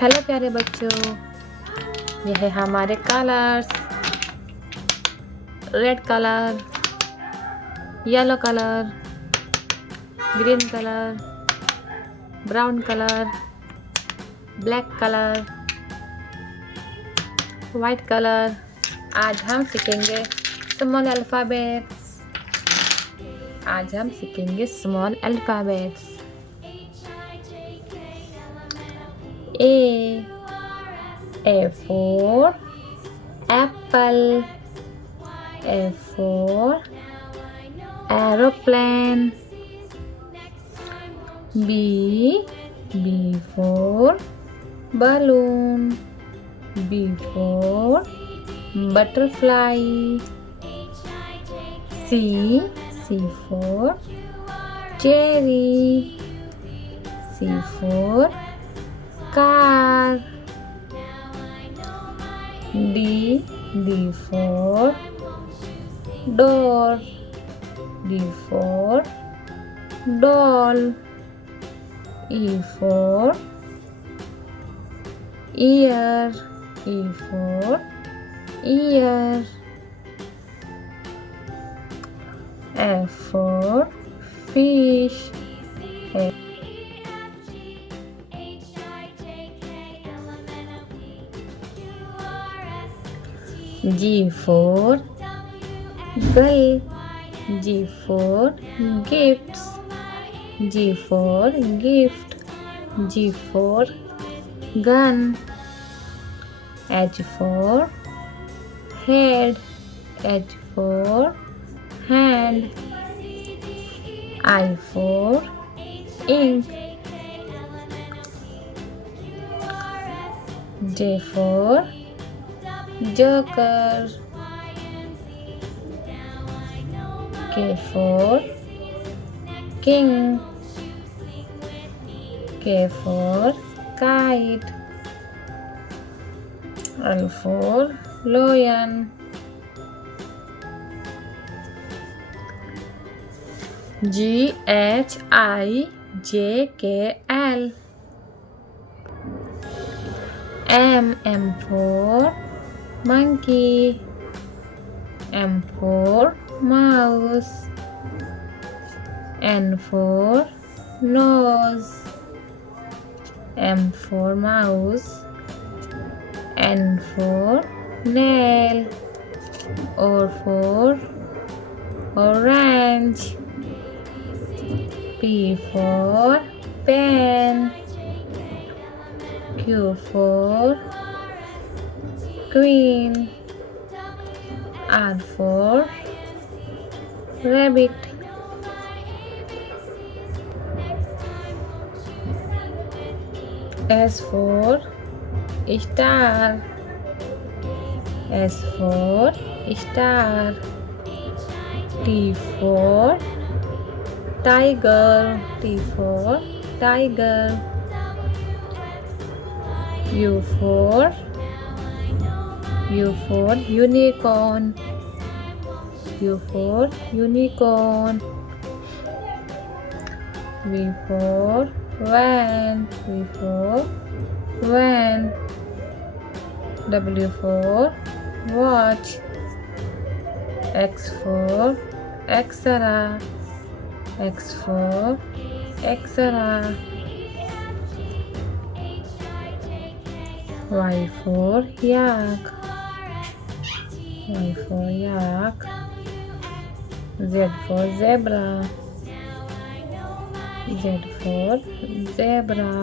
Hello प्यारे बच्चों, ये है हमारे colours. Red colour, yellow colour, green colour, brown colour, black colour, white colour. आज हम सीखेंगे स्मॉल अल्फ़ाबेट्स। आज हम सीखेंगे small alphabets. A for apple. A for aeroplane. B for balloon. B for butterfly. C for cherry. C for car. D for door. D for doll. E for ear. E for ear. F for fish. G for girl. G for gifts. G for gift. G for gun. H for head. H for hand. I for ink. J for joker. K for king. K for kite. L for lion. GHIJKL. M for monkey. M for mouse. N for nose. M for mouse. N for nail. O for orange. P for pen. Q for queen. R for rabbit. S for star. S for star. T for tiger. T for tiger. U for unicorn. U for unicorn. V for van. V for van. W for watch. X for X-ray. X for X-ray. Y for yak. Y for yak. Z for zebra. Z for zebra.